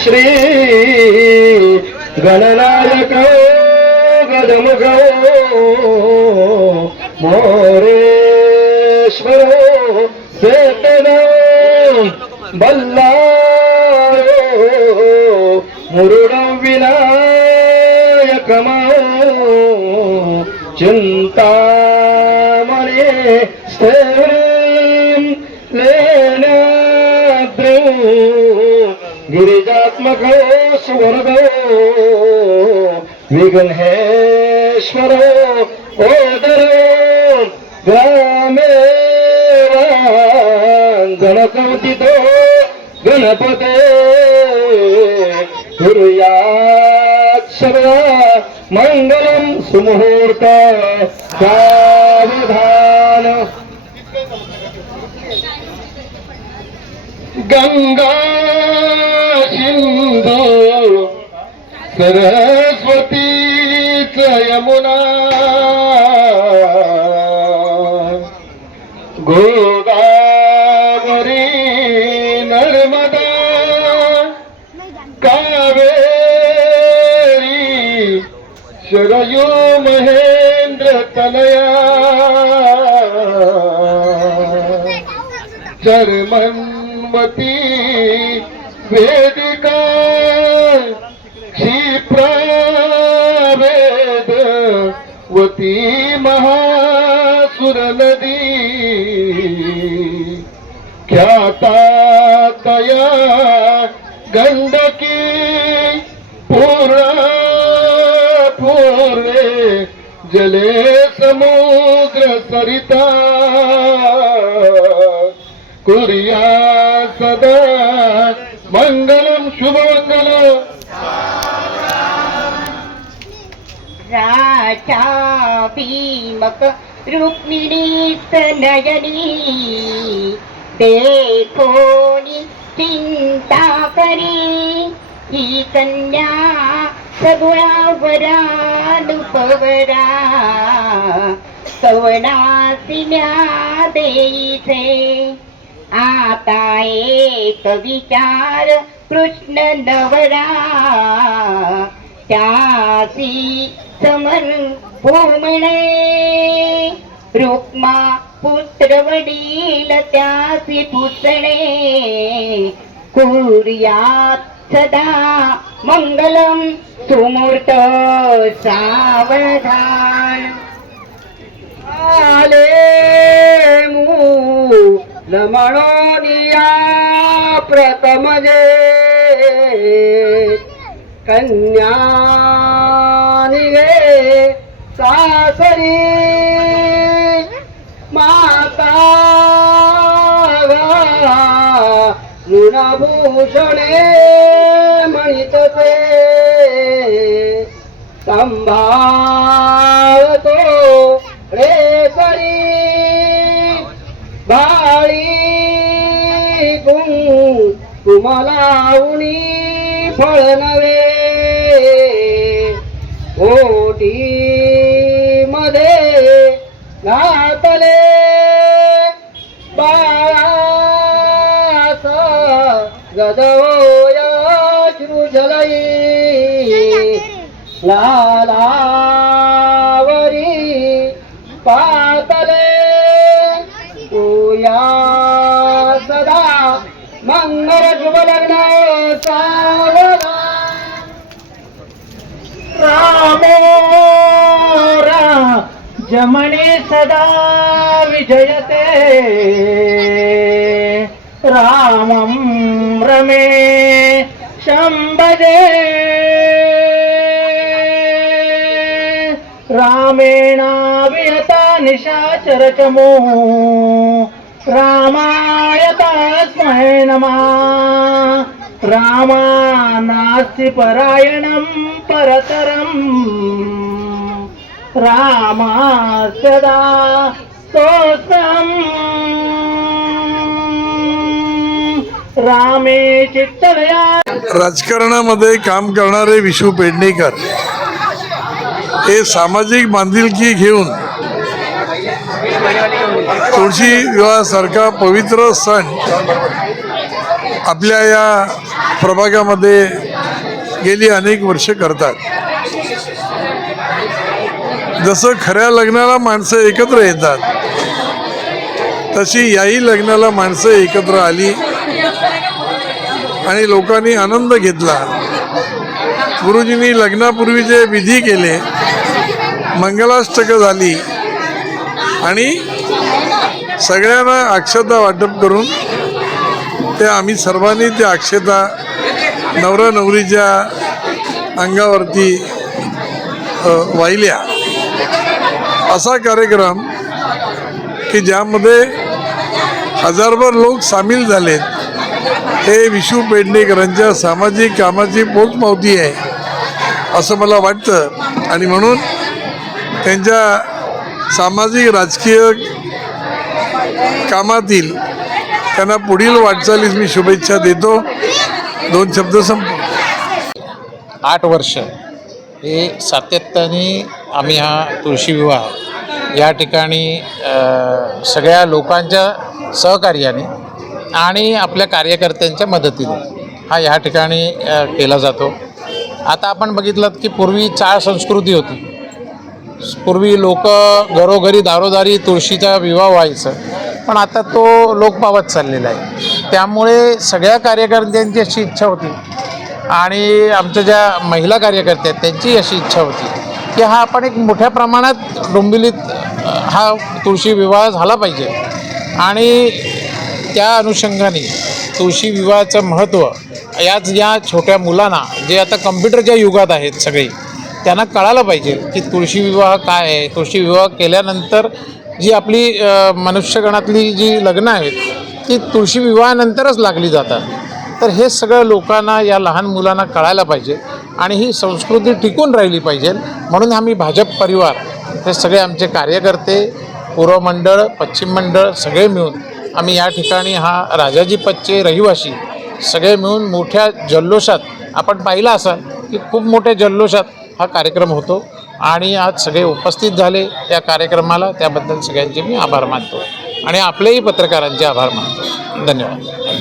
ಶ್ರೀ ಗಣನಾಯಕೋ ಗಜಮುಖೋ ಮೋರೇಶ್ವರೋ ಸೇತನೋ ಬಲ್ಲಾರೋ ಮುರುಡವಿನ ചിന്താമണി സ്ഥിരം ലേനാദ്രൂ गिरिजात्मको सुवर्गो विघ्नेश्वर ओदर ग्रामे गणकौतितो गणपते। कुर्यात् सर्वा मङ्गलं सुमुहूर्त सावधान। गंगा सिंधू सरस्वतीच यमुना गोदावरी नर्मदा कावेरी शरयो महेंद्र तनया। चर्मन्वती वेदिका क्षिप्रावेद वती महासुर नदी ख्याता तया गंडकी पुरा पूर्वे जले समुद्र सरिता। कुरिया सदा मंगलम शुभमंगल राजा भीमक रुक्मिणीच नयनी देखोनी चिंता करी ही कन्या सगुणा वरानुपवरा सवनासी म्या देईचे आता एक विचार कृष्ण नवरा. त्यासी समर पोमणे रुक्मा पुत्र वडील त्यासी पुतणे. कुर्यात सदा मंगलम सुमूर्त सावधान. आले मू नमणोनिया प्रथम जे कन्या निगे सासरी माता गुणभूषणे मणितसे संभा तुम्हाला उणी फळ नवे ओटी मध्ये घातले बाळास गदवय श्रुजलई. लालावरी मङ्गलशुभदनेता रामो जमणि सदा विजयते। रामं रमे शम्बदे रामेणाभिहता निशाचरचमो। रामाय तस्मै नमः। रामा नास्ति परायणं परतरम्। रामा सदा स्तोत्रम् रामे चित्तलया राजकारणामध्ये काम करणारे विशू पेडणेकर हे सामाजिक बांधिलकी घेऊन तुळशी विवाहासारखा पवित्र सण आपल्या या प्रभागामध्ये गेली अनेक वर्ष करतात. जसं खऱ्या लग्नाला माणसं एकत्र येतात तशी याही लग्नाला माणसं एकत्र आली आणि लोकांनी आनंद घेतला. गुरुजींनी लग्नापूर्वी जे विधी केले मंगलाष्टकं झाली आणि सगळ्यांना अक्षता वाटप करून ते आम्ही सर्वांनी त्या अक्षता नवरा नवरीच्या अंगावरती वाहिल्या. असा कार्यक्रम की ज्यामध्ये हजारभर लोक सामील झालेत हे विशू पेडणेकरांच्या सामाजिक कामाची पोचपावती आहे असं मला वाटतं. आणि म्हणून त्यांच्या सामाजिक राजकीय कामातील त्यांना पुढील वाटचालीस मी शुभेच्छा देतो. दोन शब्द संप आठ वर्ष हे सातत्याने आम्ही हा तुळशी विवाह या ठिकाणी सगळ्या लोकांच्या सहकार्याने आणि आपल्या कार्यकर्त्यांच्या मदतीने हा या ठिकाणी केला जातो. आता आपण बघितलं की पूर्वी चाळ संस्कृती होती. पूर्वी लोक घरोघरी दारोदारी तुळशीचा विवाह व्हायचं पण आता तो लोक पावत चाललेला आहे. त्यामुळे सगळ्या कार्यकर्त्यांची अशी इच्छा होती आणि आमच्या ज्या महिला कार्यकर्त्या आहेत त्यांची अशी इच्छा होती की हा आपण एक मोठ्या प्रमाणात डोंबिवलीत हा तुळशी विवाह झाला पाहिजे. आणि त्या अनुषंगाने तुळशी विवाहाचं महत्त्व याच या छोट्या मुलांना जे आता कम्प्युटरच्या युगात आहेत सगळे त्यांना कळायला पाहिजे की तुळशी विवाह काय आहे. तुळशी विवाह केल्यानंतर जी आपली मनुष्यगणातली जी लग्न आहेत ती तुळशी विवाहानंतरच लागली जातात. तर हे सगळं लोकांना या लहान मुलांना कळायला पाहिजे आणि ही संस्कृती टिकून राहिली पाहिजे. म्हणून आम्ही भाजप परिवार हे सगळे आमचे कार्यकर्ते पूर्व मंडळ पश्चिम मंडळ सगळे मिळून आम्ही या ठिकाणी हा राजाजी पच्चे रहिवासी सगळे मिळून मोठ्या जल्लोषात आपण पाहिलं असाल की खूप मोठ्या जल्लोषात हा कार्यक्रम होतो आणि आज सगळे उपस्थित झाले त्या कार्यक्रमाला. त्याबद्दल सगळ्यांचे मी आभार मानतो आणि आपलेही पत्रकारांचे आभार मानतो. धन्यवाद.